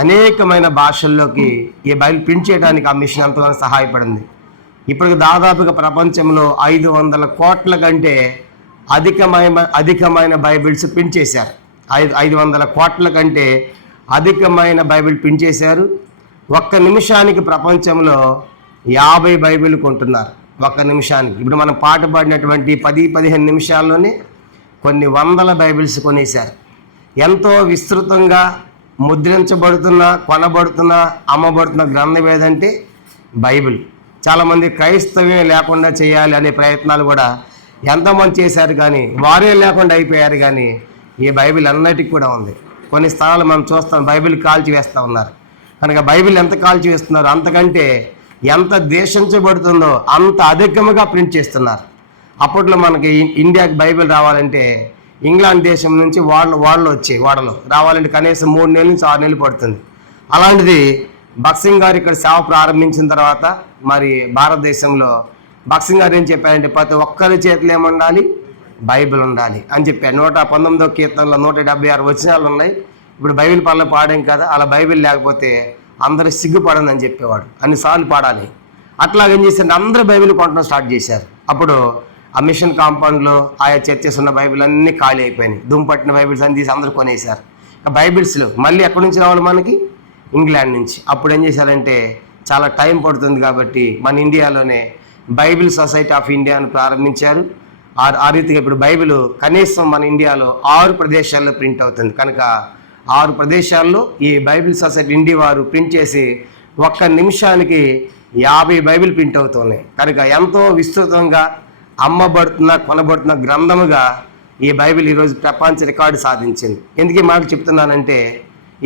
అనేకమైన భాషల్లోకి ఈ Bible print చేయడానికి ఆ మిషన్ ఎంతగానో సహాయపడింది. ఇప్పటికి దాదాపుగా ప్రపంచంలో 500 కోట్ల కంటే అధికమైన బైబిల్స్ ప్రింట్ చేశారు. 500 కోట్ల కంటే అధికమైన బైబిల్ ప్రింట్ చేశారు. ఒక్క నిమిషానికి ప్రపంచంలో 50 బైబిల్ కొంటున్నారు. ఒక్క నిమిషానికి. ఇప్పుడు మనం పాట పాడినటువంటి 10-15 నిమిషాల్లోనే కొన్ని వందల బైబిల్స్ కొనేశారు. ఎంతో విస్తృతంగా ముద్రించబడుతున్న, కొనబడుతున్న, అమ్మబడుతున్న గ్రంథం ఏదంటే బైబిల్. చాలామంది క్రైస్తవ్యం లేకుండా చేయాలి అనే ప్రయత్నాలు కూడా ఎంతోమంది చేశారు, కానీ వారే లేకుండా అయిపోయారు. కానీ ఈ బైబిల్ అన్నిటికీ కూడా ఉంది. కొన్ని స్థలాలు మనం చూస్తాం, బైబిల్ కాల్చి వేస్తూ ఉన్నారు. కనుక బైబిల్ ఎంత కాల్చి వేస్తున్నారు, అంతకంటే ఎంత ద్వేషించబడుతుందో అంత అధికముగా ప్రింట్ చేస్తున్నారు. అప్పట్లో మనకి ఇండియాకి బైబిల్ రావాలంటే ఇంగ్లాండ్ దేశం నుంచి వాళ్ళు వచ్చి వాడలో రావాలంటే కనీసం 3 నెలల నుంచి 6 నెలలు పడుతుంది. అలాంటిది బక్సింగ్ గారు ఇక్కడ సేవ ప్రారంభించిన తర్వాత మరి భారతదేశంలో బక్సింగ్ గారు ఏం చెప్పారంటే ప్రతి ఒక్కరి చేతిలో ఏముండాలి, బైబిల్ ఉండాలి అని చెప్పారు. 119వ కీర్తనలో 176 వచనాలు ఉన్నాయి. ఇప్పుడు బైబిల్ పనులు పాడాం కదా, అలా బైబిల్ లేకపోతే అందరూ సిగ్గుపడని అని చెప్పేవాడు. అన్నిసార్లు పాడాలి. అట్లాగేం చేశారు, అందరూ బైబిల్ కొనడం స్టార్ట్ చేశారు. అప్పుడు ఆ మిషన్ కాంపౌండ్లో ఆయా చర్చెస్ ఉన్న బైబిల్ అన్నీ ఖాళీ అయిపోయినాయి. దుంపట్టిన బైబిల్స్ అన్ని తీసి అందరూ కొనేశారు. బైబిల్స్లో మళ్ళీ ఎక్కడి నుంచి రావాలి మనకి, ఇంగ్లాండ్ నుంచి. అప్పుడు ఏం చేశారంటే చాలా టైం పడుతుంది కాబట్టి మన ఇండియాలోనే బైబిల్ సొసైటీ ఆఫ్ ఇండియా అని ప్రారంభించారు. ఆ రీతిగా ఇప్పుడు బైబిల్ కనీసం మన ఇండియాలో 6 ప్రదేశాల్లో ప్రింట్ అవుతుంది. కనుక 6 ప్రదేశాల్లో ఈ బైబిల్ సొసైటీ ఇండియా వారు ప్రింట్ చేసి ఒక్క నిమిషానికి 50 బైబిల్ ప్రింట్ అవుతున్నాయి. కనుక ఎంతో విస్తృతంగా అమ్మబడుతున్న, కొనబడుతున్న గ్రంథముగా ఈ బైబిల్ ఈరోజు ప్రపంచ రికార్డు సాధించింది. ఎందుకు ఈ మాట చెప్తున్నానంటే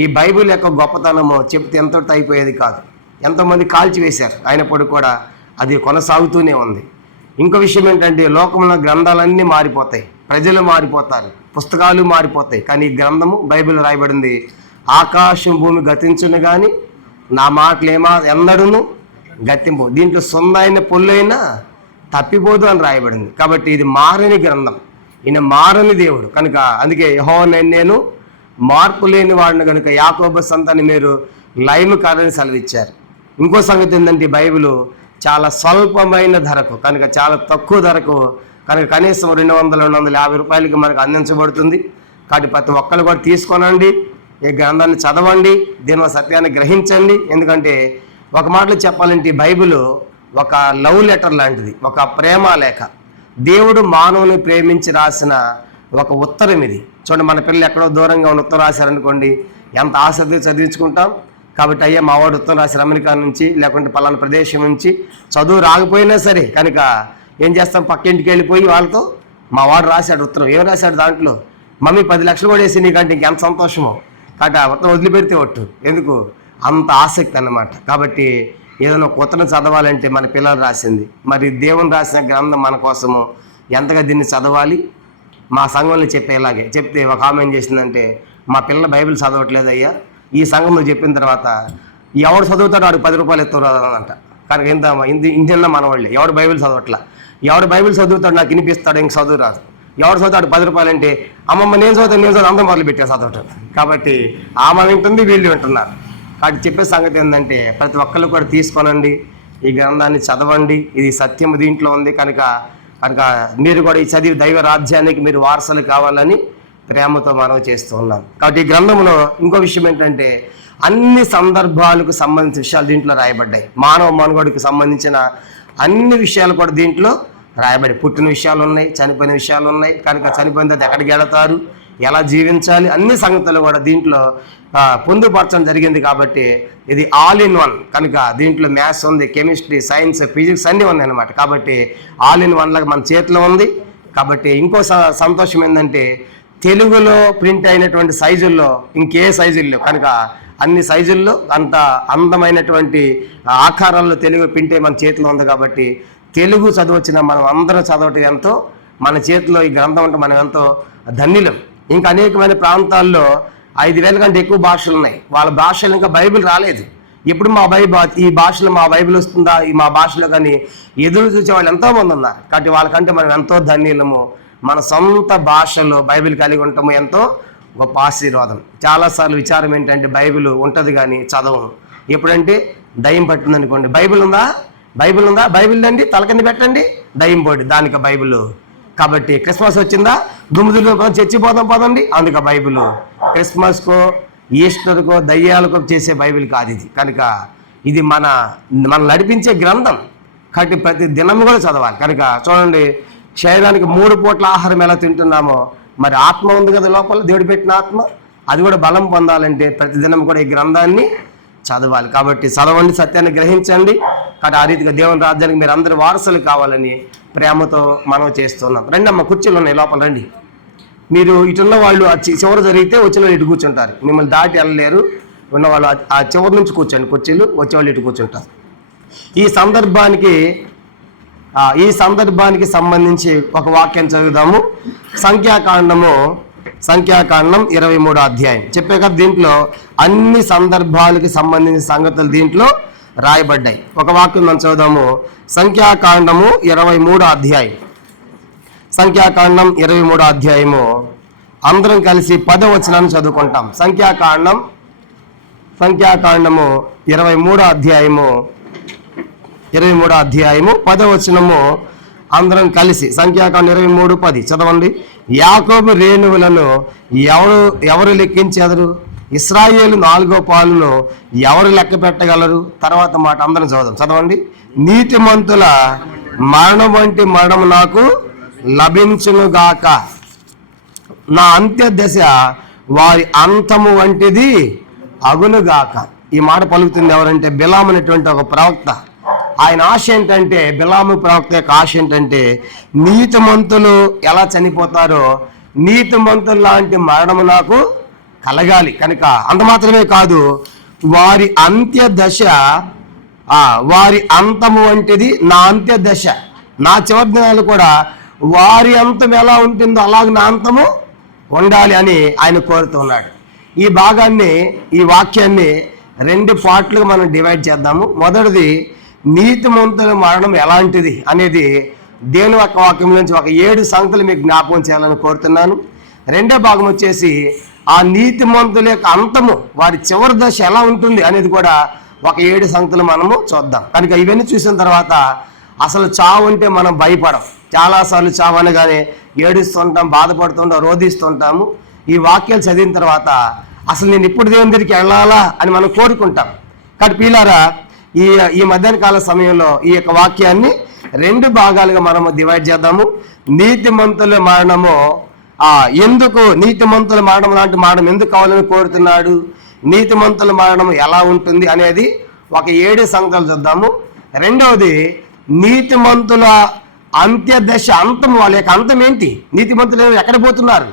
ఈ బైబిల్ యొక్క గొప్పతనము చెప్తే ఎంతటితో అయిపోయేది కాదు. ఎంతోమంది కాల్చివేశారు, అయినప్పుడు కూడా అది కొనసాగుతూనే ఉంది. ఇంకో విషయం ఏంటంటే లోకంలో గ్రంథాలన్నీ మారిపోతాయి, ప్రజలు మారిపోతారు, పుస్తకాలు మారిపోతాయి. కానీ ఈ గ్రంథము బైబిల్ రాయబడింది, ఆకాశం భూమి గతించును కానీ నా మాటలు ఎన్నడూను గతింపు. దీంట్లో సొందైన పొల్లైనా తప్పిపోదు అని రాయబడింది. కాబట్టి ఇది మారని గ్రంథం, ఈయన మారని దేవుడు. కనుక అందుకే యెహోవా నేను మార్పు లేని వాడిని కనుక యాకోబు సంతాన్ని మీరు లైమ్ కాదని సెలవిచ్చారు. ఇంకో సంగతి ఏంటంటే బైబిల్ చాలా స్వల్పమైన ధరకు, కనుక చాలా తక్కువ ధరకు, కనుక కనీసం 200-250 రూపాయలకి మనకు అందించబడుతుంది. కాబట్టి ప్రతి ఒక్కరు కూడా తీసుకోనండి, ఈ గ్రంథాన్ని చదవండి, దీని సత్యాన్ని గ్రహించండి. ఎందుకంటే ఒక మాటలో చెప్పాలంటే బైబిల్ ఒక లవ్ లెటర్ లాంటిది, ఒక ప్రేమ లేఖ. దేవుడు మానవుని ప్రేమించి రాసిన ఒక ఉత్తరం ఇది. చూడండి, మన పిల్లలు ఎక్కడో దూరంగా ఉన్న ఉత్తరం రాశారనుకోండి, ఎంత ఆసక్తి చదివించుకుంటాం. కాబట్టి అయ్యా మావాడు ఉత్తరం రాశారు అమెరికా నుంచి, లేకుంటే పలానా ప్రదేశం నుంచి, చదువు రాకపోయినా సరే కనుక ఏం చేస్తాం, పక్కింటికి వెళ్ళిపోయి వాళ్ళతో మావాడు రాశాడు ఉత్తరం, ఏం రాశాడు దాంట్లో, మమ్మీ 10 లక్షలు కూడా వేసి నీకంటే ఇంకెంత సంతోషమో. కాబట్టి ఆ ఉత్తరం వదిలిపెడితే ఒట్టు, ఎందుకు అంత ఆసక్తి అన్నమాట. కాబట్టి ఏదైనా ఒక ఉత్తరం చదవాలంటే మన పిల్లలు రాసింది, మరి దేవుని రాసిన గ్రంథం మన కోసము ఎంతగా దీన్ని చదవాలి. మా సంఘంలో చెప్పేలాగే చెప్తే ఒక ఆమె ఏం చేసిందంటే, మా పిల్లలు బైబిల్ చదవట్లేదు అయ్యా, ఈ సంఘంలో చెప్పిన తర్వాత ఎవడు చదువుతాడో వాడికి 10 రూపాయలు ఎత్తురాదంట. కనుక ఇండియన్లో మన వాళ్ళే ఎవడు బైబిల్ చదవట్లా, ఎవడు బైబిల్ చదువుతాడు నాకు వినిపిస్తాడు, ఇంక చదువు రాదు. ఎవడు చదువుతాడు 10 రూపాయలు అంటే అమ్మమ్మ నేను చదువుతాను అందరూ మొదలు పెట్టా చదవటం. కాబట్టి ఆమె వింటుంది, వీళ్ళు వింటున్నారు. కాబట్టి చెప్పే సంగతి ఏంటంటే ప్రతి ఒక్కళ్ళు కూడా తీసుకోనండి, ఈ గ్రంథాన్ని చదవండి, ఇది సత్యము దీంట్లో ఉంది. కనుక మీరు కూడా ఈ చదివి దైవ రాజ్యానికి మీరు వారసులు కావాలని ప్రేమతో మనవి చేస్తూ ఉన్నాం. కాబట్టి ఈ గ్రంథంలో ఇంకో విషయం ఏంటంటే అన్ని సందర్భాలకు సంబంధించిన విషయాలు దీంట్లో రాయబడ్డాయి. మానవ మనుగడకు సంబంధించిన అన్ని విషయాలు కూడా దీంట్లో రాయబడి, పుట్టిన విషయాలు ఉన్నాయి, చనిపోయిన విషయాలు ఉన్నాయి. కనుక చనిపోయిన తర్వాత ఎక్కడికి వెళతారు, ఎలా జీవించాలి, అన్ని సంగతులు కూడా దీంట్లో పొందుపరచడం జరిగింది. కాబట్టి ఇది ఆల్ ఇన్ వన్. కనుక దీంట్లో మ్యాథ్స్ ఉంది, కెమిస్ట్రీ, సైన్స్, ఫిజిక్స్ అన్నీ ఉన్నాయి అన్నమాట. కాబట్టి ఆల్ ఇన్ వన్ లాగా మన చేతిలో ఉంది. కాబట్టి ఇంకో సంతోషం ఏంటంటే తెలుగులో ప్రింట్ అయినటువంటి సైజుల్లో ఇంకే సైజుల్లో, కనుక అన్ని సైజుల్లో అంత అందమైనటువంటి ఆకారాల్లో తెలుగు ప్రింట్ మన చేతిలో ఉంది. కాబట్టి తెలుగు చదవచ్చిన మనం అందరం చదవటం ఎంతో మన చేతిలో ఈ గ్రంథం అంటే మనం ఎంతో ధన్యులం. ఇంకా అనేకమైన ప్రాంతాల్లో 5,000 కంటే ఎక్కువ భాషలు ఉన్నాయి, వాళ్ళ భాషలు ఇంకా బైబిల్ రాలేదు. ఇప్పుడు ఈ భాషలో మా బైబిల్ వస్తుందా, ఈ మా భాషలో కానీ ఎదురు చూసే వాళ్ళు ఎంతోమంది ఉన్నారు. కాబట్టి వాళ్ళకంటే మనం ఎంతో ధన్యులము, మన సొంత భాషలో బైబిల్ కలిగి ఉంటాము, ఎంతో గొప్ప ఆశీర్వాదం. చాలాసార్లు విచారం ఏంటంటే బైబిల్ ఉంటుంది కానీ చదవము. ఎప్పుడంటే దయ్యం పట్టిందనుకోండి, బైబిల్ ఉందా, బైబిల్ అండి తల కింద పెట్టండి, దయ్యం పోటీ, దానికి బైబిల్. కాబట్టి క్రిస్మస్ వచ్చిందా, దుమ్ముదులు చచ్చిపోదాం పోదండి, అందుక బైబిల్. క్రిస్మస్కో ఈస్టర్కో దయ్యాలకో చేసే బైబిల్ కాదు ఇది. కనుక ఇది మన నడిపించే గ్రంథం. కాబట్టి ప్రతి దినము కూడా చదవాలి. కనుక చూడండి, శరీరానికి 3 పూట్ల ఆహారం ఎలా తింటున్నామో, మరి ఆత్మ ఉంది కదా లోపల, దేవుడు పెట్టిన ఆత్మ, అది కూడా బలం పొందాలంటే ప్రతి దినం కూడా ఈ గ్రంథాన్ని చదవాలి. కాబట్టి చదవండి, సత్యాన్ని గ్రహించండి. కాబట్టి ఆ రీతిగా దేవుని రాజ్యానికి మీరు అందరూ వారసులు కావాలని ప్రేమతో మనం చేస్తున్నాం. రండి అమ్మ, కుర్చీలు ఉన్నాయి లోపల రండి. మీరు ఇటున్న వాళ్ళు చివరి జరిగితే వచ్చిన వాళ్ళు ఇటు కూర్చుంటారు, మిమ్మల్ని దాటి వెళ్ళలేరు. ఉన్నవాళ్ళు ఆ చివరి నుంచి కూర్చోండి, కుర్చీలు వచ్చేవాళ్ళు ఇటు కూర్చుంటారు. ఈ సందర్భానికి సంబంధించి ఒక వాక్యం చదువుదాము. సంఖ్యాకాండం 23వ అధ్యాయం. చెప్పే కదా, దీంట్లో అన్ని సందర్భాలకి సంబంధించిన సంగతులు దీంట్లో రాయబడ్డాయి. ఒక వాక్యం మనం చదువుదాము. సంఖ్యాకాండము 23వ అధ్యాయం. సంఖ్యాకాండం 23వ అధ్యాయము అందరం కలిసి 10వ వచనాన్ని చదువుకుంటాం. సంఖ్యాకాండము 23వ అధ్యాయము 10వ వచనము అందరం కలిసి. సంఖ్యాకాండం 23:10 చదవండి. యాకోబు రేణువులను ఎవరు లెక్కించెదరు? ఇశ్రాయేలు 4వ పాలును ఎవరు లెక్క పెట్టగలరు? తర్వాత మాట అందరం చదవండి. నీతిమంతుల మరణం వంటి మరణం నాకు లభించునుగాక, నా అంత్య దశ వారి అంతము వంటిది అగునుగాక. ఈ మాట పలుకుతుంది ఎవరంటే బిలాము అనేటువంటి ఒక ప్రవక్త. ఆయన ఆశ ఏంటంటే, బిలాము ప్రవక్త యొక్క ఆశ ఏంటంటే, నీతిమంతులు ఎలా చనిపోతారో నీతిమంతులు లాంటి మరణము నాకు కలగాలి. కనుక అంత మాత్రమే కాదు, వారి అంత్య దశ వారి అంతము వంటిది నా అంత్య దశ, నా చివరి దినాలు కూడా వారి అంతం ఎలా ఉంటుందో అలాగే నా అంతము ఉండాలి అని ఆయన కోరుతున్నాడు. ఈ భాగాన్ని, ఈ వాక్యాన్ని 2 పార్ట్లుగా మనం డివైడ్ చేద్దాము. మొదటిది నీతిమంతుల మరణం ఎలాంటిది అనేది దేవుని యొక్క వాక్యం నుంచి ఒక 7 సంగతులు మీకు జ్ఞాపకం చేయాలని కోరుతున్నాను. రెండో భాగం వచ్చేసి ఆ నీతిమంతుల యొక్క అంతము, వారి చివరి దశ ఎలా ఉంటుంది అనేది కూడా ఒక 7 సంగతులు మనము చూద్దాం. కనుక ఇవన్నీ చూసిన తర్వాత అసలు చావు అంటే మనం భయపడం. చాలాసార్లు చావు అనగానే ఏడుస్తుంటాం, బాధపడుతుంటాం, రోధిస్తుంటాము. ఈ వాక్యాలు చదివిన తర్వాత అసలు నేను ఇప్పుడు దేవుని దగ్గరికి వెళ్ళాలా అని మనం కోరుకుంటాం. కాబట్టి పిల్లారా, ఈ మధ్యాహ్న కాల సమయంలో ఈ యొక్క వాక్యాన్ని 2 భాగాలుగా మనము డివైడ్ చేద్దాము. నీతిమంతుల మరణము ఎందుకు, నీతిమంతుల మరణం లాంటి మరణం ఎందుకు కావాలని కోరుతున్నాడు, నీతిమంతుల మరణం ఎలా ఉంటుంది అనేది ఒక 7 సంగతులు చూద్దాము. రెండవది నీతిమంతుల అంత్యదశ, అంతం, వాళ్ళ యొక్క అంతం ఏంటి, నీతిమంతులు ఎక్కడ పోతున్నారు,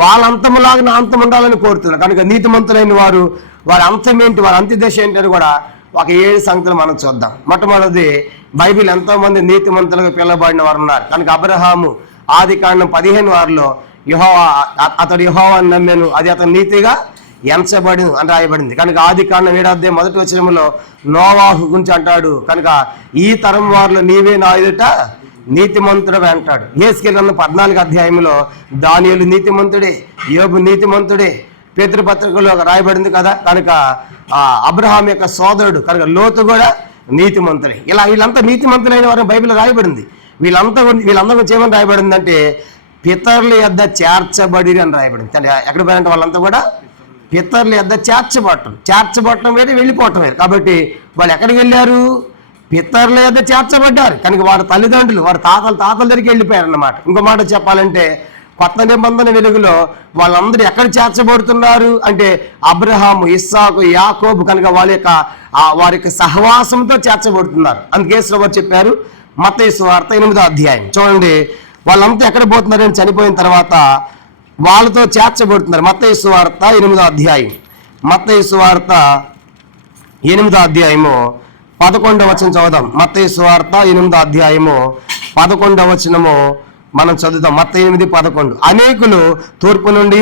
వాళ్ళ అంతములాగా నా అంతం ఉండాలని కోరుతున్నారు. కనుక నీతిమంతులైన వారు వారి అంతం ఏంటి, వారి అంత్యదశ ఏంటి అని కూడా ఒక 7 సంగతులు మనం చూద్దాం. మొట్టమొదటిది, బైబిల్ ఎంతోమంది నీతిమంతులుగా పిలువబడిన వారు ఉన్నారు. కనుక అబ్రహాము ఆదికాండం 15:6 అతడు యెహోవాను నమ్మాను, అది అతను నీతిగా ఎంచబడింది అని రాయబడింది. కనుక ఆదికాండం 7వ అధ్యాయం 1వ వచనంలో నోవాహు గురించి అంటాడు. కనుక ఈ తరం వారిలో నీవే నా ఎదుట నీతిమంతుడు అంటాడు. యెహెజ్కేలు 14వ అధ్యాయంలో దానియేలు నీతిమంతుడే, యోబు నీతిమంతుడే, పేతురుపత్రికలో రాయబడింది కదా. కనుక అబ్రహాం యొక్క సోదరుడు కనుక లోతు కూడా నీతిమంతుడే. ఇలా వీళ్ళంతా నీతిమంతులైన వారిని బైబిల్ రాయబడింది. వీళ్ళందరూ చేయమని రాయబడింది అంటే పితరుల యొద్ద చేర్చబడి అని రాయబడింది. ఎక్కడ పోయారంటే వాళ్ళంతా కూడా పితరుల యొద్ద చేర్చబడటం వేరే, వెళ్ళిపోవటం వేరు. కాబట్టి వాళ్ళు ఎక్కడికి వెళ్ళారు, పితరుల యొద్ద చేర్చబడ్డారు. కనుక వారి తల్లిదండ్రులు, వారి తాతల దగ్గరికి వెళ్ళిపోయారు అన్నమాట. ఇంకో మాట చెప్పాలంటే కొత్త నిబంధన వెలుగులో వాళ్ళందరూ ఎక్కడ చేర్చబడుతున్నారు అంటే అబ్రహాము, ఇస్సాకు, యాకోబు, కనుక వారి యొక్క సహవాసంతో చేర్చబడుతున్నారు. అందుకే యేసు చెప్పారు మత్తయి సువార్త 8వ అధ్యాయం చూడండి, వాళ్ళంతా ఎక్కడ పోతున్నారని చనిపోయిన తర్వాత వాళ్ళతో చేర్చబడుతున్నారు. మత్తయి సువార్త 8వ అధ్యాయం, మత్తయి సువార్త 8వ అధ్యాయము 11వ వచనం చదువుదాం. మత్తయి సువార్త 8వ అధ్యాయము 11వ వచనము మనం చదువుతాం. మత్తయి 8:11 అనేకులు తూర్పు నుండి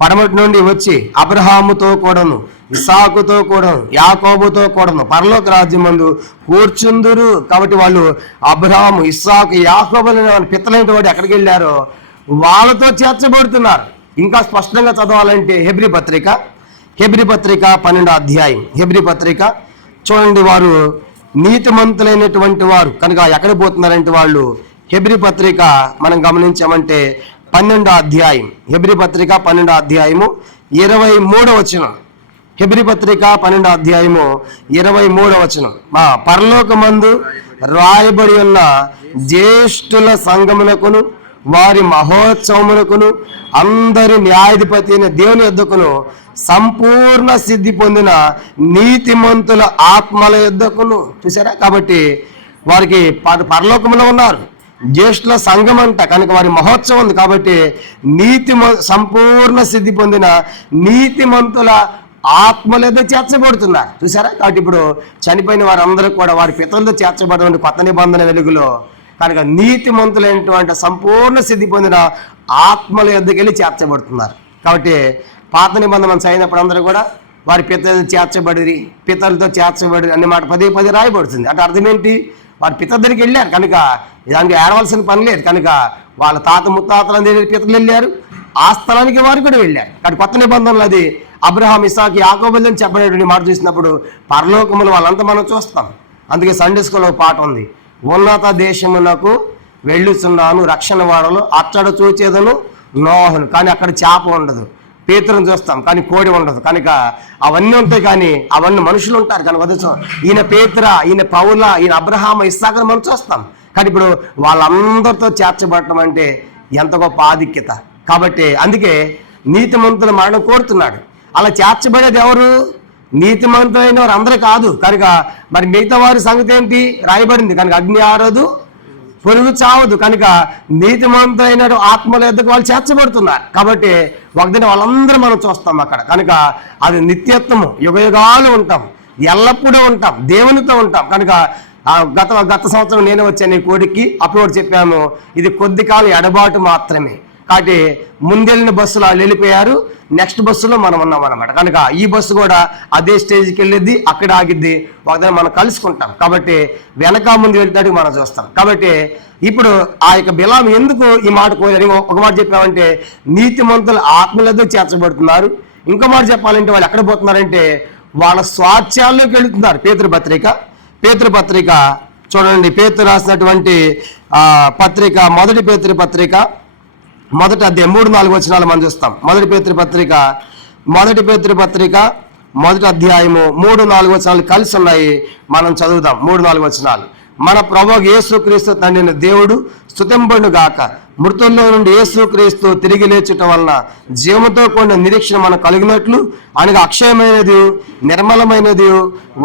పడమటి నుండి వచ్చి అబ్రహాముతో కూడాను, ఇస్సాకుతో కూడాను, యాకోబుతో కూడాను పరలోక రాజ్యం ముందు కూర్చుందురు. కాబట్టి వాళ్ళు అబ్రహాము, ఇస్సాకు, యాకోబులు పితలైన వాడు ఎక్కడికి వెళ్ళారో వాళ్ళతో చేర్చబడుతున్నారు. ఇంకా స్పష్టంగా చదవాలంటే హెబ్రీ పత్రిక 12వ అధ్యాయం. హెబ్రీ పత్రిక చూడండి, వారు నీతిమంతులైనటువంటి వారు కనుక ఎక్కడ పోతున్నారంటే వాళ్ళు హెబ్రీ పత్రిక మనం గమనించామంటే 12వ అధ్యాయం. హెబ్రీ పత్రిక 12వ అధ్యాయము 23వ వచనం. హెబ్రీ పత్రిక 12వ అధ్యాయము 23వ వచనం. మా పరలోకమందు రాయబడి ఉన్న జ్యేష్ఠుల సంఘమునకును వారి మహోత్సవమునకును అందరి న్యాయాధిపతి అయిన దేవుని యొద్దకును సంపూర్ణ సిద్ధి పొందిన నీతిమంతుల ఆత్మల యొద్దకును. చూసారా? కాబట్టి వారికి పరలోకములో ఉన్నారు, జ్యేష్ఠుల సంఘం అంట కనుక వారి మహోత్సవం ఉంది. కాబట్టి సంపూర్ణ సిద్ధి పొందిన నీతిమంతుల ఆత్మల యొద్ద చేర్చబడుతున్నారు. చూసారా? కాబట్టి ఇప్పుడు చనిపోయిన వారందరూ కూడా వారి పితరులతో చేర్చబడిన కొత్త నిబంధన వెలుగులో కనుక నీతిమంతులైనటువంటి సంపూర్ణ సిద్ధి పొందిన ఆత్మల యొద్దకు వెళ్ళి చేర్చబడుతున్నారు. కాబట్టి పాత నిబంధన చదివినప్పుడు అందరూ కూడా వారి పితరులతో చేర్చబడి అనే మాట పదే రాయబడుతుంది. అంటే అర్థం ఏంటి? వారి పితల దగ్గరికి వెళ్ళారు కనుక దానికి ఏడవలసిన పని లేదు. కనుక వాళ్ళ తాత ముత్తాతల దగ్గర పితలు వెళ్ళారు, ఆ స్థలానికి వారు కూడా వెళ్ళారు. కాబట్టి కొత్త నిబంధనలు అది అబ్రహాం, ఇసాకు, యాకోబులని చెప్పబడేటువంటి మాట చూసినప్పుడు పరలోకములు వాళ్ళంతా మనం చూస్తాం. అందుకే సండే స్కూల్లో పాట ఉంది, ఉన్నత దేశమునకు వెళ్ళుచున్నాను రక్షణ వాడలు అచ్చడ చూచేదను నోహను. కానీ అక్కడ చేప ఉండదు. పేతురుని చూస్తాం కానీ కోడి ఉండదు. కనుక అవన్నీ ఉంటాయి కానీ అవన్నీ మనుషులు ఉంటారు. కనుక వదిలేసాం ఈయన పేతుర, ఈయన పౌల, ఈయన అబ్రహాం, ఇస్సాకుని మనం చూస్తాం. కానీ ఇప్పుడు వాళ్ళందరితో చేర్చబడటం అంటే ఎంత గొప్ప ఆధిక్యత. కాబట్టి అందుకే నీతిమంతుల మరణం కోరుతున్నాడు. అలా చేర్చబడేది ఎవరు? నీతిమంతులైన వారు అందరూ కాదు. కనుక మరి మిగతా వారి సంగతి ఏంటి? రాయబడింది కనుక అగ్ని ఆరదు, పొరుగు చావదు. కనుక నీతిమంతులైన ఆత్మల యొద్దకు వాళ్ళు చేర్చబడుతున్నారు. కాబట్టి ఒకదిన వాళ్ళందరూ మనం చూస్తాం అక్కడ. కనుక అది నిత్యత్వము, యుగయుగాలు ఉంటాం, ఎల్లప్పుడూ ఉంటాం, దేవునితో ఉంటాం. కనుక గత సంవత్సరం నేను వచ్చాను ఈ కోడికి, అప్పుడు చెప్పాము ఇది కొద్ది కాలం ఎడబాటు మాత్రమే. కాబట్టి ముందెళ్ళిన బస్సులో వాళ్ళు వెళ్ళిపోయారు, నెక్స్ట్ బస్సులో మనం ఉన్నాం అనమాట. కనుక ఈ బస్సు కూడా అదే స్టేజ్కి వెళ్ళిద్ది, అక్కడ ఆగిద్ది, ఒకదాన్ని మనం కలుసుకుంటాం. కాబట్టి వెనక ముందు వెళ్తాడు మనం చూస్తాం. కాబట్టి ఇప్పుడు ఆ యొక్క బిలాము ఎందుకు ఈ మాట కోరారు? ఒక మాట చెప్పామంటే నీతిమంతుల ఆత్మలతో చేర్చబడుతున్నారు. ఇంకో మాట చెప్పాలంటే వాళ్ళు ఎక్కడ పోతున్నారంటే వాళ్ళ స్వార్థ్యాల్లోకి వెళుతున్నారు. పేతురు పత్రిక చూడండి, పేతురు రాసినటువంటి పత్రిక, మొదటి పేతురు పత్రిక 1వ అధ్యాయం 3-4 వచనాలు మనం చూస్తాం. మొదటి పేతురు పత్రిక 1వ అధ్యాయము 3-4 వచనాలు కలిసి ఉన్నాయి, మనం చదువుదాం. 3-4 వచనాలు. మన ప్రభువు యేసుక్రీస్తు తండ్రి దేవుడు స్తుతింపబడును గాక. మృతుల్లో నుండి యేసుక్రీస్తు తిరిగి లేచుట వలన జీవముతో కూడిన నిరీక్షణ మనకు కలిగినట్లు, అనగా అక్షయమైనది, నిర్మలమైనది,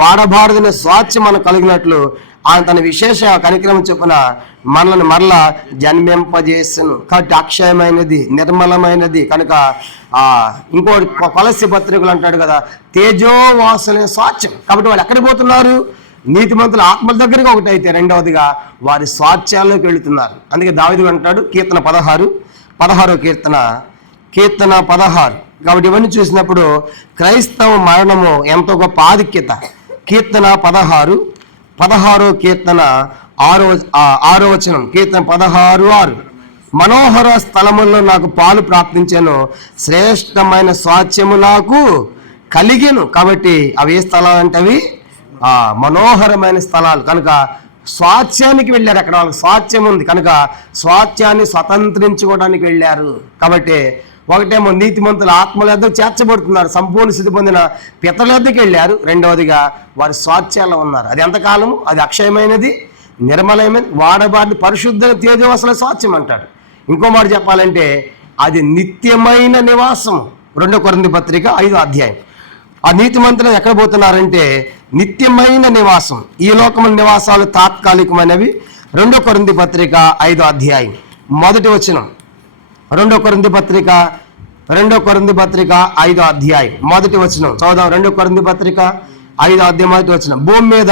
వాడబారదైన స్వాస్థ్యం మనకు కలిగినట్లు ఆయన తన విశేష కనిక్రమం చొప్పున మనల్ని మరలా జన్మింపజేసును. కాబట్టి అక్షయమైనది, నిర్మలమైనది. కనుక ఇంకోటి కొలస్సీ పత్రికలు అంటాడు కదా, తేజోవాసులైన స్వాస్థ్యం. కాబట్టి వాళ్ళు ఎక్కడికి పోతున్నారు? నీతిమంతుల ఆత్మల దగ్గరికి ఒకటి అయితే, రెండవదిగా వారి స్వాస్థ్యాల్లోకి వెళుతున్నారు. అందుకే దావీదు అంటాడు కీర్తన 16వ కీర్తన 16. కాబట్టి ఇవన్నీ చూసినప్పుడు క్రైస్తవ మరణము ఎంతో గొప్ప ఆధిక్యత. కీర్తన 16వ కీర్తన 6వ వచనం. కీర్తన 16:6. మనోహర స్థలముల్లో నాకు పాలు ప్రాప్తించాను, శ్రేష్టమైన స్వాస్థ్యము నాకు కలిగెను. కాబట్టి అవి ఏ స్థలాలు అంటే అవి మనోహరమైన స్థలాలు. కనుక స్వాస్థ్యానికి వెళ్ళారు. అక్కడ వాళ్ళకి స్వాస్థ్యం ఉంది కనుక స్వాస్థ్యాన్ని స్వతంత్రించుకోవడానికి వెళ్ళారు. కాబట్టి ఒకటేమో నీతిమంతుల ఆత్మల యొద్దకు చేర్చబడుతున్నారు, సంపూర్ణ స్థితి పొందిన పితల యొద్దకు వెళ్ళారు. రెండవదిగా వారి స్వాస్థ్యాల్లో ఉన్నారు. అది ఎంతకాలము? అది అక్షయమైనది, నిర్మలమైనది, వాడబారిది, పరిశుద్ధ తేజోవాసుల స్వాస్థ్యం అంటాడు. ఇంకో మాట చెప్పాలంటే అది నిత్యమైన నివాసం. 2 కొరింథీ పత్రిక 5వ అధ్యాయం. ఆ నీతిమంతులు ఎక్కడ పోతున్నారంటే నిత్యమైన నివాసం. ఈ లోకముల నివాసాలు తాత్కాలికమైనవి. 2 కొరింథీ పత్రిక 5వ అధ్యాయం 1వ వచనం. 2 కొరింథీ పత్రిక 5వ అధ్యాయం 1వ వచనం చదువుదాం. 2 కొరింథీ పత్రిక 5వ అధ్యాయం 1వ వచనం. భూమి మీద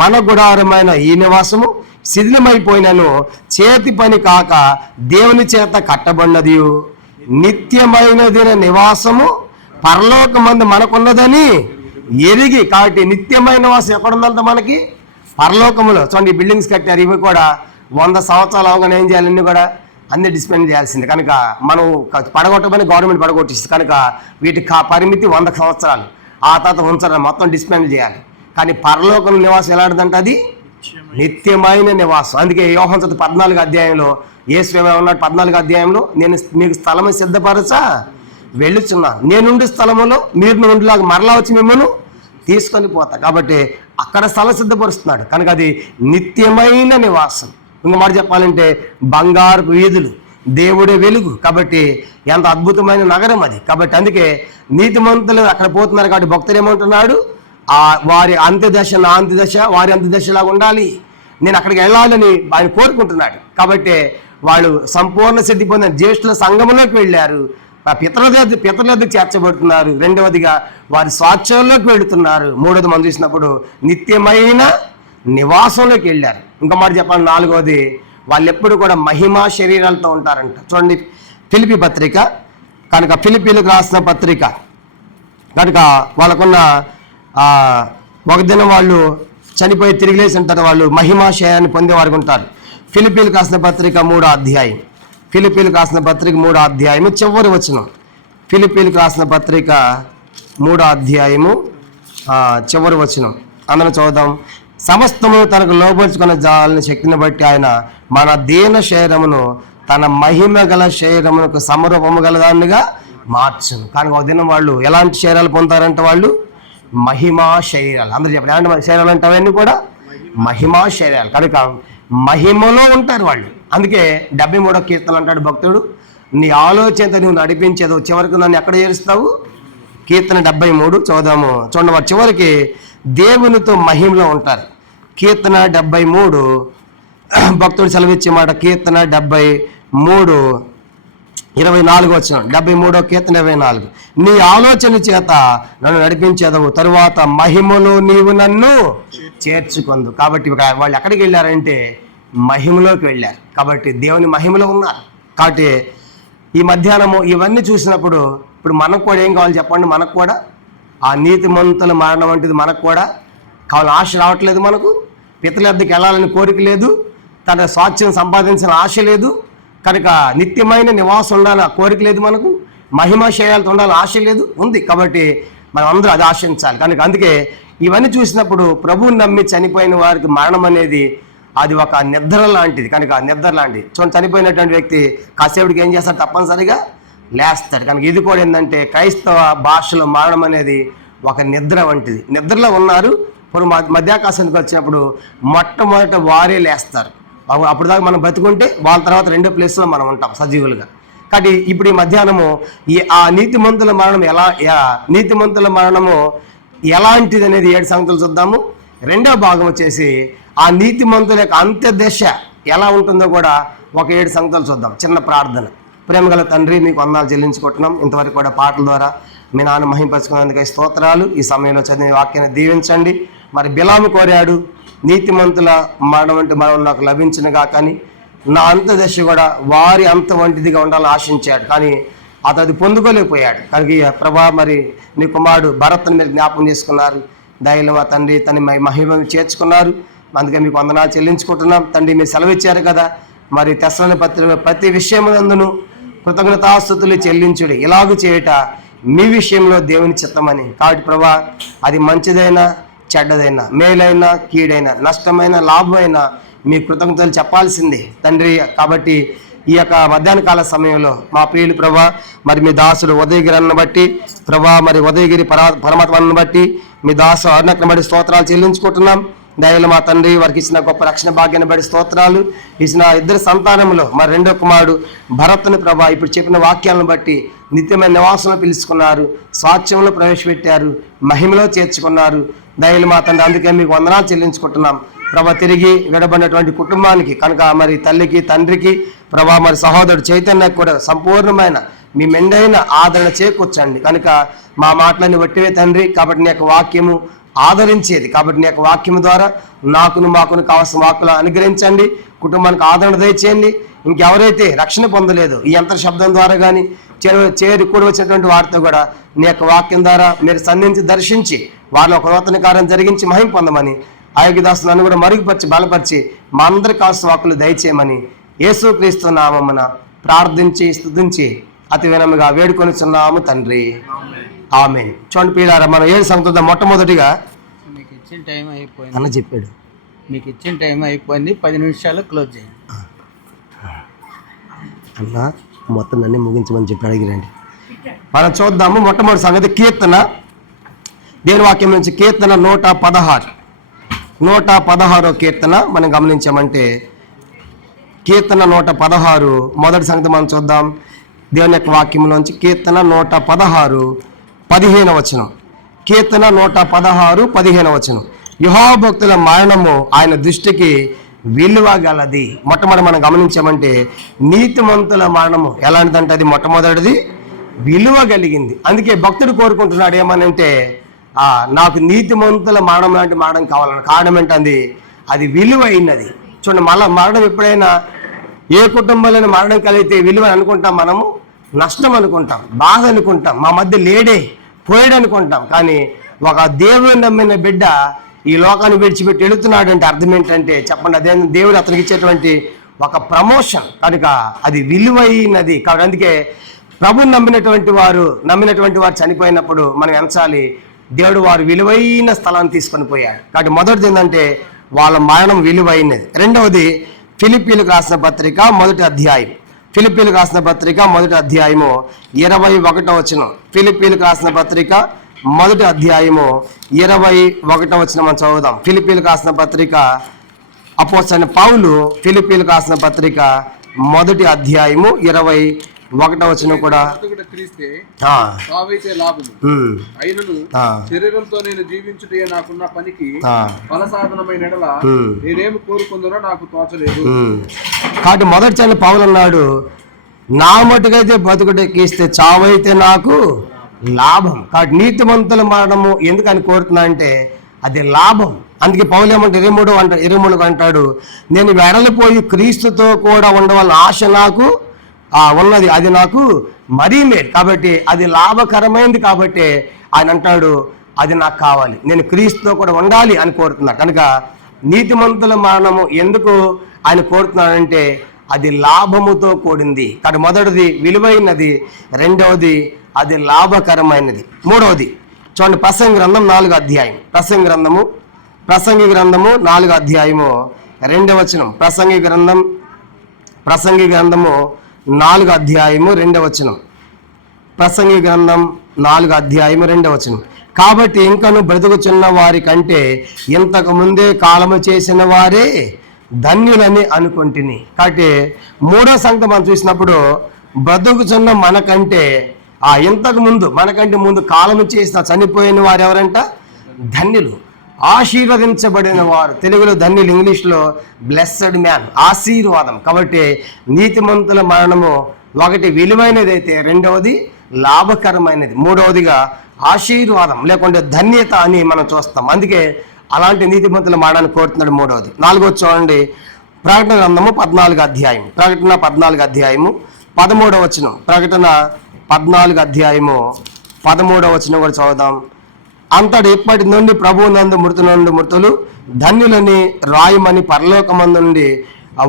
మన గుడారమైన ఈ నివాసము శిథిలమైపోయినను చేతి పని కాక దేవుని చేత కట్టబడినది, నిత్యమైనది నివాసము పరలోకమందు మనకున్నదని ఎరిగి. కాబట్టి నిత్యమైన నివాసం ఎక్కడుందంట మనకి? పరలోకములో. చూడండి, బిల్డింగ్స్ కట్టారు, ఇవి కూడా 100 సంవత్సరాలు అవగానే ఏం చేయాలి? అన్నీ కూడా అన్ని డిస్పెండ్ చేయాల్సిందే. కనుక మనం పడగొట్టమని గవర్నమెంట్ పడగొట్టిస్తుంది. కనుక వీటికి పరిమితి 100 సంవత్సరాలు. ఆ తర్వాత ఉంచాలి, మొత్తం డిస్పెండ్ చేయాలి. కానీ పరలోకం నివాసం ఎలాంటిదంటే అది నిత్యమైన నివాసం. అందుకే యోహాను 14 అధ్యాయంలో యేసు ఉన్నాడు. 14 అధ్యాయంలో నేను మీకు స్థలము సిద్ధపరచా వెళ్ళుచున్నా, నేనుండి స్థలములో మీరు నుండిలాగా మరలా వచ్చి మిమ్మల్ని తీసుకొని పోతా. కాబట్టి అక్కడ స్థలం సిద్ధపరుస్తున్నాడు. కనుక అది నిత్యమైన నివాసం. ఇంకో మాట చెప్పాలంటే బంగారపు వీధులు, దేవుడే వెలుగు. కాబట్టి ఎంత అద్భుతమైన నగరం అది. కాబట్టి అందుకే నీతిమంతులు అక్కడ పోతున్నారు. కాబట్టి భక్తులు ఏమంటున్నాడు, వారి అంత్యదశ నా అంత్యదశ వారి అంత్యదశలాగా ఉండాలి, నేను అక్కడికి వెళ్ళాలని ఆయన కోరుకుంటున్నాడు. కాబట్టి వాళ్ళు సంపూర్ణ సిద్ధి పొందిన జ్యేష్ఠుల సంఘంలోకి వెళ్ళారు, పితరులకు చేర్చబడుతున్నారు. రెండవదిగా వారి స్వాచ్ఛంలోకి వెళుతున్నారు. మూడవది మనం చూసినప్పుడు నిత్యమైన నివాసంలోకి వెళ్ళారు. ఇంకా మాట చెప్పాలి, నాలుగవది వాళ్ళు ఎప్పుడు కూడా మహిమా శరీరాలతో ఉంటారంట. చూడండి ఫిలిప్పీ పత్రిక, కనుక ఫిలిప్పీలకు రాసిన పత్రిక, కనుక వాళ్ళకున్న ఒక దినం వాళ్ళు చనిపోయి తిరిగి లేచిన తర్వాత వాళ్ళు మహిమా శరీరాన్ని పొందేవారు ఉంటారు. ఫిలిప్పీలకు రాసిన పత్రిక 3వ అధ్యాయం, ఫిలిప్పీలకు రాసిన పత్రిక 3వ అధ్యాయము చివరి వచనం. ఫిలిప్పీలకు రాసిన పత్రిక 3వ అధ్యాయము చివరి వచనం అందరం చదువుదాం. సమస్తము తనకు లోబర్చుకున్న జాలని శక్తిని బట్టి ఆయన మన దీన శరీరమును తన మహిమ గల శరీరమునకు సమరూపము గలదాన్నిగా మార్చును. కానీ ఒక దినం వాళ్ళు ఎలాంటి శరీరాలు పొందుతారంటే వాళ్ళు మహిమా శరీరాలు. అందరూ చెప్పండి, ఎలాంటి శరీరాలు అంటే అవన్నీ కూడా మహిమా శరీరాలు. కనుక మహిమలో ఉంటారు వాళ్ళు. అందుకే 73వ కీర్తన అంటాడు భక్తుడు, నీ ఆలోచనతో నువ్వు నడిపించేదో చివరికి నన్ను ఎక్కడ చేరుస్తావు. కీర్తన 73 చదువుదాము. చూడండి, వారు చివరికి దేవునితో మహిమలో ఉంటారు. కీర్తన 73 భక్తుడు సెలవిచ్చే మాట, కీర్తన 73:24 వచనం. 73వ కీర్తన 24, నీ ఆలోచన చేత నన్ను నడిపించేదవు, తరువాత మహిమలో నీవు నన్ను చేర్చుకుందు. కాబట్టి వాళ్ళు ఎక్కడికి వెళ్ళారంటే మహిమలోకి వెళ్ళారు. కాబట్టి దేవుని మహిమలో ఉన్నారు. కాబట్టి ఈ మధ్యాహ్నము ఇవన్నీ చూసినప్పుడు ఇప్పుడు మనకు కూడా ఏం కావాలి చెప్పండి. మనకు కూడా ఆ నీతిమంతుల మరణం వంటిది మనకు కూడా కావాలి. ఆశ రావట్లేదు మనకు. పితల వద్దకు వెళ్ళాలని కోరిక లేదు, తన స్వాస్థ్యం సంపాదించిన ఆశ లేదు. కనుక నిత్యమైన నివాసం ఉండాలని కోరిక లేదు మనకు. మహిమా శరీరాలతో ఉండాలని ఆశ లేదు, ఉంది. కాబట్టి మనం అందరూ అది ఆశించాలి. కనుక అందుకే ఇవన్నీ చూసినప్పుడు ప్రభువుని నమ్మి చనిపోయిన వారికి మరణం అనేది అది ఒక నిద్ర లాంటిది. కనుక నిద్ర లాంటిది. చూడండి, చనిపోయినటువంటి వ్యక్తి కాసేపుడికి ఏం చేస్తాడు, తప్పనిసరిగా లేస్తాడు. కనుక ఇది కూడా ఏంటంటే క్రైస్తవ భాషలో మరణం అనేది ఒక నిద్ర వంటిది. నిద్రలో ఉన్నారు. ఇప్పుడు మధ్యాకాశానికి వచ్చినప్పుడు మొట్టమొదట వారే లేస్తారు. అప్పుడు దాకా మనం బతుకుంటే వాళ్ళ తర్వాత రెండో ప్లేస్లో మనం ఉంటాం సజీవులుగా. కాబట్టి ఇప్పుడు ఈ మధ్యాహ్నము ఆ నీతిమంతుల మరణం నీతిమంతుల మరణము ఎలాంటిది అనేది 7 సంగతులు చూద్దాము. రెండో భాగం వచ్చేసి ఆ నీతిమంతుల యొక్క అంత్యదశ ఎలా ఉంటుందో కూడా ఒక 7 సంగతులు చూద్దాం. చిన్న ప్రార్థన. ప్రేమగల తండ్రి, మీకు వందనాలు చెల్లించుకుంటున్నాం. ఇంతవరకు కూడా పాటల ద్వారా మీ నాన్న మహింపరచుకున్నందుకు స్తోత్రాలు. ఈ సమయంలో చదివిన వాక్యాన్ని దీవించండి. మరి బిలాము కోరాడు, నీతిమంతుల మరణం వంటి మరణం నాకు లభించినగా, కానీ నా అంత్యదశ కూడా వారి అంత వంటిదిగా ఉండాలని ఆశించాడు. కానీ అది పొందుకోలేకపోయాడు. కనుక ప్రభా, మరి నీ కుమారుడు భరత్ని మీరు జ్ఞాపకం చేసుకున్నారు. దయలో మా తండ్రి తన మహిమ చేర్చుకున్నారు. అందుకే మీకు వందనాలు చెల్లించుకుంటున్నాం. తండ్రి మీరు సెలవిచ్చారు కదా, మరి తెస్సలోని పత్రిక ప్రతి విషయమునందును కృతజ్ఞతాస్తుతులు చెల్లించుడి, ఇలాగూ చేయట మీ విషయంలో దేవుని చిత్తమని. కాబట్టి ప్రభా, అది మంచిదైనా చెడ్డదైనా, మేలైనా కీడైనా, నష్టమైన లాభమైన మీ కృతజ్ఞతలు చెప్పాల్సిందే తండ్రి. కాబట్టి ఈ యొక్క మధ్యాహ్న కాల సమయంలో మా ప్రియులు ప్రభా, మరి మీ దాసుడు ఉదయగిరి అన్న బట్టి ప్రభా, మరి ఉదయగిరి పరమాత్మను బట్టి మీ దాసు అరుణకను బట్టి స్తోత్రాలు చెల్లించుకుంటున్నాం. దయలు మా తండ్రి వారికి ఇచ్చిన గొప్ప రక్షణ భాగ్యాన్ని బట్టి స్తోత్రాలు. ఇచ్చిన 2 సంతానంలో మరి రెండో కుమారుడు భరత్ను ప్రభా ఇప్పుడు చెప్పిన వాక్యాలను బట్టి నిత్యమైన నివాసంలో పిలుచుకున్నారు, స్వాస్థ్యంలో ప్రవేశపెట్టారు, మహిమలో చేర్చుకున్నారు. దయలు మా తండ్రి, అందుకే మీకు వందనాలు చెల్లించుకుంటున్నాం ప్రభా. తిరిగి విడబడినటువంటి కుటుంబానికి కనుక మరి తల్లికి తండ్రికి ప్రభా, మరి సహోదరుడు చైతన్యకు కూడా సంపూర్ణమైన మీ మెండైన ఆదరణ చేకూర్చండి. కనుక మా మాటలన్నీ వట్టివే తండ్రి. కాబట్టి నీ యొక్క వాక్యము ఆదరించేది. కాబట్టి నీ యొక్క వాక్యము ద్వారా మాకును కావాల్సిన వాక్కులు అనుగ్రహించండి. కుటుంబానికి ఆదరణ దయచేయండి. ఇంకెవరైతే రక్షణ పొందలేదు ఈ యంత్ర శబ్దం ద్వారా కానీ చేరి కూడా వచ్చినటువంటి వారితో కూడా నీ యొక్క వాక్యం ద్వారా మీరు సంధించి దర్శించి వారిలో ఒక నూతన కార్యం జరిగించి మహిమ పొందమని, ఆయోగ్యదాసు నన్ను కూడా మరుగుపరిచి బలపరిచి మా అందరికి కావాల్సిన వాక్కులు దయచేయమని యేసుక్రీస్తు నామమున ప్రార్థించి స్తుతించి అతి వినముగా వేడుకొనిచున్నాము తండ్రి, ఆమేన్. చూడండి ప్రియులారా, మనం 7 సంగతులు మొట్టమొదటిగా మీకు ఇచ్చిన టైం అయిపోయింది అన్న చెప్పాడు. మీకు ఇచ్చిన టైం అయిపోయింది, 10 నిమిషాలు క్లోజ్ చేయండి అన్న మొత్తం అన్నీ ముగించమని చెప్పి అడిగిరండి. మనం చూద్దాము. మొట్టమొదటి సంగతి కీర్తన, దేవుని వాక్యం నుంచి కీర్తన 116 కీర్తన మనం గమనించామంటే కీర్తన 116 మొదటి సంగతి మనం చూద్దాం. దేవుని యొక్క వాక్యంలోంచి కీర్తన 116 15వ వచనం. కీర్తన 116 15వ వచనం. యెహోవా భక్తుల మరణము ఆయన దృష్టికి విలువ గలది. మొట్టమొదటి మనం గమనించామంటే నీతిమంతుల మరణము ఎలాంటిదంటే అది మొట్టమొదటిది విలువ కలిగింది. అందుకే భక్తుడు కోరుకుంటున్నాడు ఏమనంటే నాకు నీతిమంతుల మరణం లాంటి మరణం కావాలని. కారణం ఏంటంది, అది విలువైనది. చూడండి, మళ్ళీ మరణం ఎప్పుడైనా ఏ కుటుంబంలో మరణం కలిగితే విలువ అనుకుంటాం, మనము నష్టం అనుకుంటాం, బాధ అనుకుంటాం, మా మధ్య లేడే పోయాడు అనుకుంటాం. కానీ ఒక దేవుని నమ్మిన బిడ్డ ఈ లోకాన్ని విడిచిపెట్టి వెళుతున్నాడు అంటే అర్థం ఏంటంటే చెప్పండి, అదే దేవుడు అతనికి ఇచ్చేటువంటి ఒక ప్రమోషన్ కనుక అది విలువైనది. కాబట్టి అందుకే ప్రభుని నమ్మినటువంటి వారు చనిపోయినప్పుడు మనం ఎంచాలి, దేవుడు వారు విలువైన స్థలాన్ని తీసుకొని పోయాడు. కాబట్టి మొదటిది ఏంటంటే వాళ్ళ మరణం విలువైనది. రెండవది ఫిలిప్పీలకు రాసిన పత్రిక మొదటి అధ్యాయం. ఫిలిప్పీలకు రాసిన పత్రిక మొదటి అధ్యాయము 21వ వచనం. ఫిలిప్పీలకు రాసిన పత్రిక మొదటి అధ్యాయము 21వ వచనం మనం చదువుదాం. ఫిలిప్పీలకు రాసిన పత్రిక అపోస్తలుడైన పౌలు ఫిలిప్పీలకు రాసిన పత్రిక మొదటి అధ్యాయము 21వ వచనం కూడా క్రీస్తే సావైతే లాభము అయినను శరీరంతో నేను జీవించుటే నాకున్న పనికి ఫలసాధనమైన ఎడల నేనేమి కోరుకుందనో నాకు తోచలేదు. కాబట్టి మొదటి పౌలు అన్నాడు, నా మటుకైతే బతుకుటెక్కిస్తే చావైతే నాకు లాభం. కాబట్టి నీతిమంతుల మరణము ఎందుకని కోరుతున్నా అంటే అది లాభం. అందుకే పౌలు ఏమంటే 23 అంటాడు, నేను వెడలిపోయి క్రీస్తుతో కూడా ఉండవలన ఆశ నాకు ఉన్నది, అది నాకు మరీ మేలు. కాబట్టి అది లాభకరమైనది. కాబట్టి ఆయన అంటాడు, అది నాకు కావాలి, నేను క్రీస్తుతో కూడా ఉండాలి అని కోరుతున్నాడు. కనుక నీతిమంతుల మరణము ఎందుకు ఆయన కోరుతున్నాడంటే అది లాభముతో కూడింది. కాబట్టి మొదటిది విలువైనది, రెండవది అది లాభకరమైనది, మూడవది చూడండి ప్రసంగి గ్రంథం 4వ అధ్యాయం. ప్రసంగి గ్రంథము 4వ అధ్యాయము 2వ వచనం. ప్రసంగి గ్రంథము 4వ అధ్యాయము 2వ వచనం. ప్రసంగి గ్రంథం 4వ అధ్యాయము 2వ వచనం. కాబట్టి ఇంకను బ్రతుకుచున్న వారి కంటే ఇంతకు ముందే కాలము చేసిన వారే ధన్యులని అనుకుంటుని. కాబట్టి మూడో సంగతి మనం చూసినప్పుడు బ్రతుకుచున్న మనకంటే మనకంటే ముందు కాలము చేసిన చనిపోయిన వారు ఎవరంట? ధన్యులు, ఆశీర్వదించబడిన వారు. తెలుగులో ధన్యులు, ఇంగ్లీష్లో బ్లెస్సడ్ మ్యాన్, ఆశీర్వాదం. కాబట్టి నీతిమంతుల మరణము ఒకటి విలువైనది అయితే రెండవది లాభకరమైనది, మూడవదిగా ఆశీర్వాదం లేకుంటే ధన్యత అని మనం చూస్తాం. అందుకే అలాంటి నీతిమంతుల మరణాన్ని కోరుతున్నాడు. మూడవది. నాలుగవది చూడండి, ప్రకటన గ్రంథము 14వ అధ్యాయం. ప్రకటన 14వ అధ్యాయము 13వ వచనం. ప్రకటన 14వ అధ్యాయము 13వ వచనం కూడా చదువుదాం. అంతటి ఇప్పటి నుండి ప్రభువు నందు మృతులు ధన్యులని రాయమని పరలోకమందు నుండి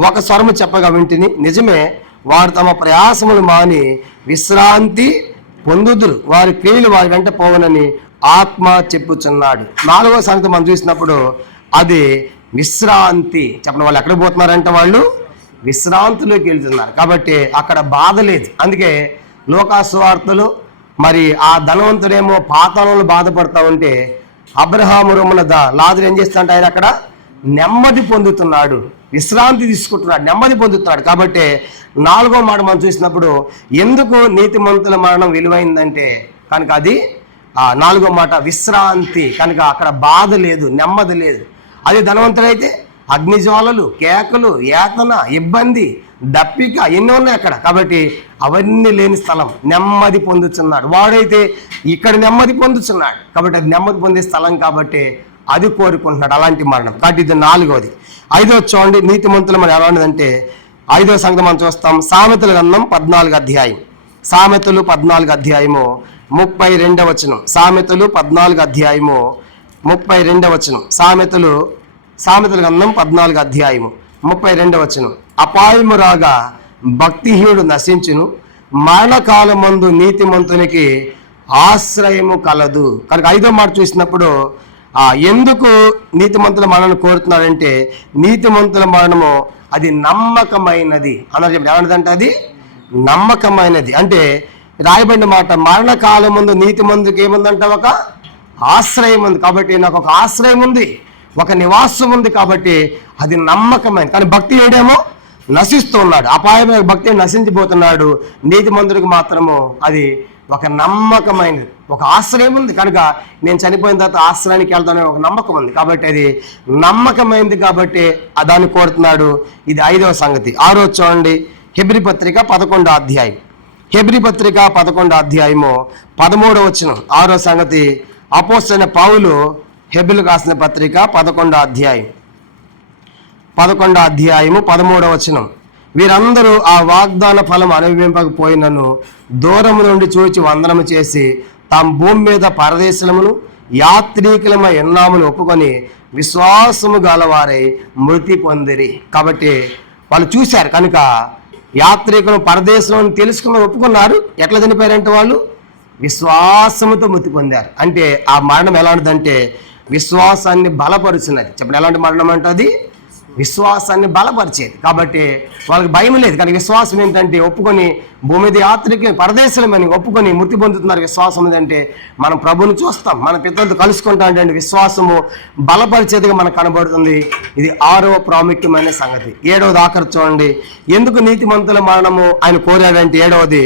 ఒక స్వరము చెప్పగా వింటిని. నిజమే, వారు తమ ప్రయాసములు మాని విశ్రాంతి పొందుదురు, వారి క్రియలు వారి వెంట పోవనని ఆత్మ చెప్పుచున్నాడు. నాలుగవ సంగతి మనం చూసినప్పుడు అది విశ్రాంతి. చెప్పండి, వాళ్ళు ఎక్కడికి పోతున్నారంటే వాళ్ళు విశ్రాంతిలోకి వెళ్తున్నారు. కాబట్టి అక్కడ బాధ లేదు. అందుకే లోకాసు వార్తలు మరి ఆ ధనవంతుడేమో పాతాళంలో బాధపడతా ఉంటే అబ్రహాము రొమ్మున లాజరు ఏం చేస్తాడంటే ఆయన అక్కడ నెమ్మది పొందుతున్నాడు, విశ్రాంతి తీసుకుంటున్నాడు, నెమ్మది పొందుతున్నాడు. కాబట్టి నాలుగో మాట మనం చూసినప్పుడు ఎందుకు నీతిమంతుల మరణం విలువైందంటే కనుక అది నాలుగో మాట విశ్రాంతి. కనుక అక్కడ బాధ లేదు, నెమ్మది లేదు. అదే ధనవంతుడైతే అగ్నిజ్వాలలు, కేకలు, యాతన, ఇబ్బంది, దప్పిక ఎన్నో ఉన్నాయి అక్కడ. కాబట్టి అవన్నీ లేని స్థలం, నెమ్మది పొందుతున్నాడు. వాడైతే ఇక్కడ నెమ్మది పొందుతున్నాడు. కాబట్టి అది నెమ్మది పొందే స్థలం కాబట్టి అది కోరుకుంటున్నాడు, అలాంటి మరణం. కాబట్టి ఇది నాలుగవది. ఐదవది చూడండి, నీతిమంతుల మనం ఎలాంటిదంటే ఐదవ సంగతి మనం చూస్తాం. సామెతల గ్రంథం 14వ అధ్యాయం. సామెతలు 14వ అధ్యాయము 32వ వచనం. సామెతలు 14వ అధ్యాయము 32వ వచనం. సామెతల గ్రంథం 14వ అధ్యాయము 32వ వచనం. అపాయము రాగా భక్తిహీనుడు నశించును, మరణకాలమందు నీతిమంతునికి ఆశ్రయము కలదు. కనుక 5వ మాట చూసినప్పుడు ఎందుకు నీతిమంతుల మరణం కోరుతున్నాడంటే, నీతిమంతుల మరణము అది నమ్మకమైనది అన్నారు. చెప్పండి, ఏమన్నదంటే అది నమ్మకమైనది. అంటే రాయబడిన మాట, మరణకాలం ముందు నీతిమంతుకి ఏముందంట? ఒక ఆశ్రయం ఉంది. కాబట్టి నాకు ఒక ఆశ్రయం ఉంది, ఒక నివాసం ఉంది, కాబట్టి అది నమ్మకమైనది. కానీ భక్తిహీనుడేమో నశిస్తూ ఉన్నాడు, అపాయమైన భక్తి నశించిపోతున్నాడు. నీతిమంతుడికి మాత్రము అది ఒక నమ్మకమైనది, ఒక ఆశ్రయం ఉంది. కనుక నేను చనిపోయిన తర్వాత ఆశ్రయానికి వెళ్తానని ఒక నమ్మకం ఉంది. కాబట్టి అది నమ్మకమైనది, కాబట్టి దాన్ని కోరుతున్నాడు. ఇది 5వ సంగతి. 6వ చూడండి, హెబ్రీ పత్రిక 11వ అధ్యాయం. హెబ్రీ పత్రిక 11వ అధ్యాయము 13వ వచనం. 6వ సంగతి, అపోస్తలుడైన పౌలు హెబ్రీలకు రాసిన పత్రిక 11వ అధ్యాయం 13వ వచనం. వీరందరూ ఆ వాగ్దాన ఫలం అనుభవింపకపోయినను దూరము నుండి చూచి వందనము చేసి తాము భూమి మీద పరదేశమును యాత్రికులమై ఉన్నామని ఒప్పుకొని విశ్వాసము గలవారై మృతి పొందిరి. కాబట్టి వాళ్ళు చూశారు కనుక యాత్రికులు పరదేశం తెలుసుకుని ఒప్పుకున్నారు. ఎట్లా చనిపోయారంటే వాళ్ళు విశ్వాసముతో మృతి పొందారు. అంటే ఆ మరణం ఎలాంటిదంటే విశ్వాసాన్ని బలపరుచున్నది. చెప్పండి, ఎలాంటి మరణం అంటే అది విశ్వాసాన్ని బలపరిచేది. కాబట్టి వాళ్ళకి భయం లేదు. కానీ విశ్వాసం ఏంటంటే ఒప్పుకొని భూమి మీద యాత్రికి పరదేశమని ఒప్పుకొని మృతి పొందుతున్నారు. విశ్వాసం ఏంటంటే మనం ప్రభుని చూస్తాం, మన పితరులతో కలుసుకుంటాం. అంటే విశ్వాసము బలపరిచేదిగా మనకు కనబడుతుంది. ఇది 6వ ప్రాముఖ్యమైన సంగతి. 7వది ఆఖరి చూడండి, ఎందుకు నీతిమంతుల మరణము ఆయన కోరాడంటే 7వది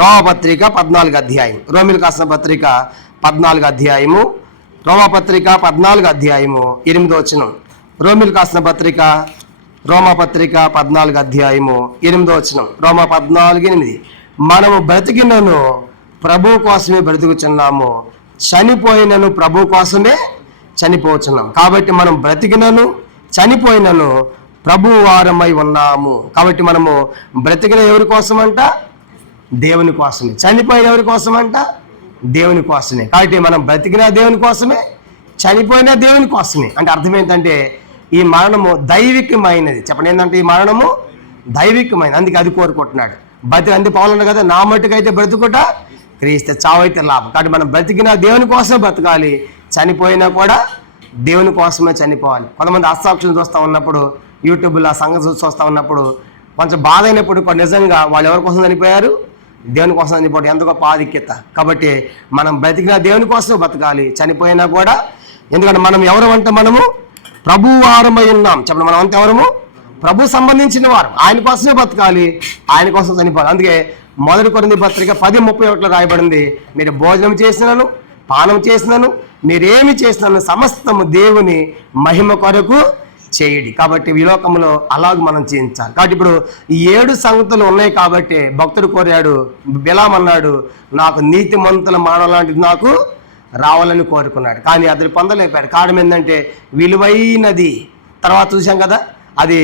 రోమపత్రిక 14వ అధ్యాయం. రోమిలకు రాసిన పత్రిక 14వ అధ్యాయము, రోమపత్రిక 14వ అధ్యాయము 8వ వచనం. రోమిలకు రాసిన పత్రిక రోమపత్రిక 14వ అధ్యాయము 8వ వచనం. రోమ 14:8. మనము బ్రతికినను ప్రభు కోసమే బ్రతుకుచున్నాము, చనిపోయినను ప్రభు కోసమే చనిపోతున్నాం. కాబట్టి మనం బ్రతికినను చనిపోయినను ప్రభు వారమై ఉన్నాము. కాబట్టి మనము బ్రతికిన ఎవరి కోసమంట? దేవుని కోసమే. చనిపోయిన ఎవరి కోసమంట? దేవుని కోసమే. కాబట్టి మనం బ్రతికిన దేవుని కోసమే, చనిపోయిన దేవుని కోసమే. అంటే అర్థం ఏంటంటే ఈ మరణము దైవికమైనది. చెప్పండి, ఏంటంటే ఈ మరణము దైవికమైనది. అందుకే అది కోరుకుంటున్నాడు. అంతే పౌలు కదా, నా మట్టుకైతే బ్రతుకుట క్రీస్తు, చావైతే లాభం. కాబట్టి మనం బ్రతికిన దేవుని కోసమే బ్రతకాలి, చనిపోయినా కూడా దేవుని కోసమే చనిపోవాలి. కొంతమంది హస్తాక్షులు చూస్తూ ఉన్నప్పుడు, యూట్యూబ్లో ఆ సంగతి చూస్తూ ఉన్నప్పుడు కొంచెం బాధ అయినప్పుడు కూడా నిజంగా వాళ్ళు ఎవరి కోసం చనిపోయారు? దేవుని కోసం చనిపోవడం ఎంత గొప్ప ఆధిక్యత. కాబట్టి మనం బ్రతికిన దేవుని కోసమే బ్రతకాలి, చనిపోయినా కూడా. ఎందుకంటే మనం ఎవరు అంటే మనము ప్రభు వారమై ఉన్నాం. చెప్పండి, మనం అంతా ఎవరము? ప్రభు సంబంధించిన వారు. ఆయన కోసమే బతకాలి, ఆయన కోసం చనిపోవాలి. అందుకే 1 కొరింథీ పత్రిక 10:31 రాయబడింది, మీరు భోజనం చేసినను పానం చేసినను మీరేమి చేసినను సమస్తము దేవుని మహిమ కొరకు చేయడి. కాబట్టి ఈ లోకంలో అలాగ మనం చేయించాలి. కాబట్టి ఇప్పుడు ఈ 7 సంగతులు ఉన్నాయి. కాబట్టి భక్తుడు కోరాడు, బిలాము అన్నాడు, నాకు నీతిమంతుల మరణం లాంటిది నాకు రావాలని కోరుకున్నాడు. కానీ అతను పొందలేపాడు. కారణం ఏంటంటే విలువైనది. తర్వాత చూసాం కదా, అది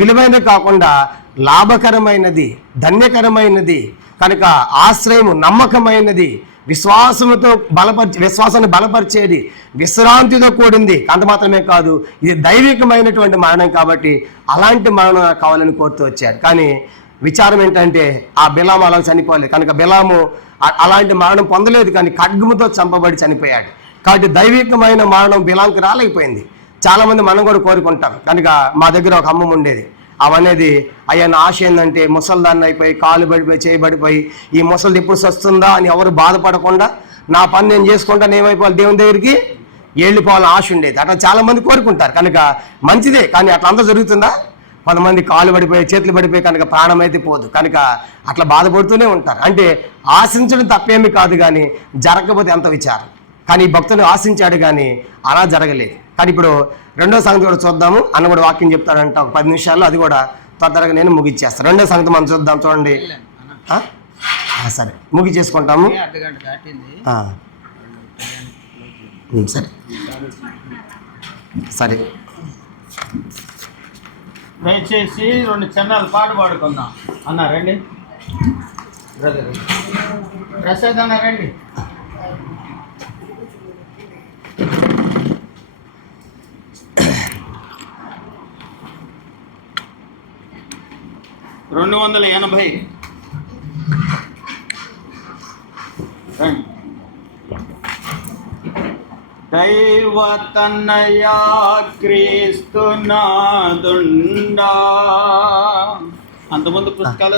విలువైనది కాకుండా లాభకరమైనది, ధన్యకరమైనది, కనుక ఆశ్రయము నమ్మకమైనది, విశ్వాసాన్ని బలపరిచేది, విశ్రాంతితో కూడింది. అంత మాత్రమే కాదు, ఇది దైవికమైనటువంటి మరణం. కాబట్టి అలాంటి మరణం కావాలని కోరుతూ వచ్చారు. కానీ విచారం ఏంటంటే ఆ బిలాము అలా చనిపోలేదు. కనుక బిలాము అలాంటి మరణం పొందలేదు, కానీ ఖడ్గముతో చంపబడి చనిపోయాడు. కాబట్టి దైవికమైన మరణం బిలాంకి రాలేకపోయింది. చాలామంది మనం కూడా కోరుకుంటాం. కనుక మా దగ్గర ఒక అమ్మమ్మ ఉండేది. అవనేది అయ్యా నా ఆశ ఏంటంటే ముసలిదాన్ని అయిపోయి, కాలు పడిపోయి, చేయబడిపోయి, ఈ ముసలిది ఎప్పుడు వస్తుందా అని ఎవరు బాధపడకుండా నా పని నేను చేసుకుంటాను, ఏమైపోవాలి దేవుని దగ్గరికి వెళ్ళిపోవాలని ఆశ ఉండేది. అట్లా చాలామంది కోరుకుంటారు. కనుక మంచిదే, కానీ అట్లా అంతా జరుగుతుందా? కొంతమంది కాలు పడిపోయి, చేతులు పడిపోయి కనుక ప్రాణం అయితే పోదు. కనుక అట్లా బాధపడుతూనే ఉంటారు. అంటే ఆశించడం తప్పేమీ కాదు, కానీ జరగకపోతే ఎంత విచారం. కానీ ఈ భక్తుడు ఆశించాడు, కానీ అలా జరగలేదు. కానీ ఇప్పుడు 2వ సంగతి కూడా చూద్దాము. అన్న కూడా వాక్యం చెప్తాడంట ఒక 10 నిమిషాల్లో, అది కూడా తొందరగా నేను ముగిచ్చేస్తాను. 2వ సంగతి మనం చూద్దాం. చూడండి, సరే ముగిచేసుకుంటాము. సరే సరే దయచేసి 2 చరణాలు పాట పాడుకుందాం. అన్న రండి, బ్రదర్ ప్రసాద్ అన్న రండి. 280. దైవ తన్నయ క్రీస్తు నాదుండా. అంతకుముందు పుస్తకాలు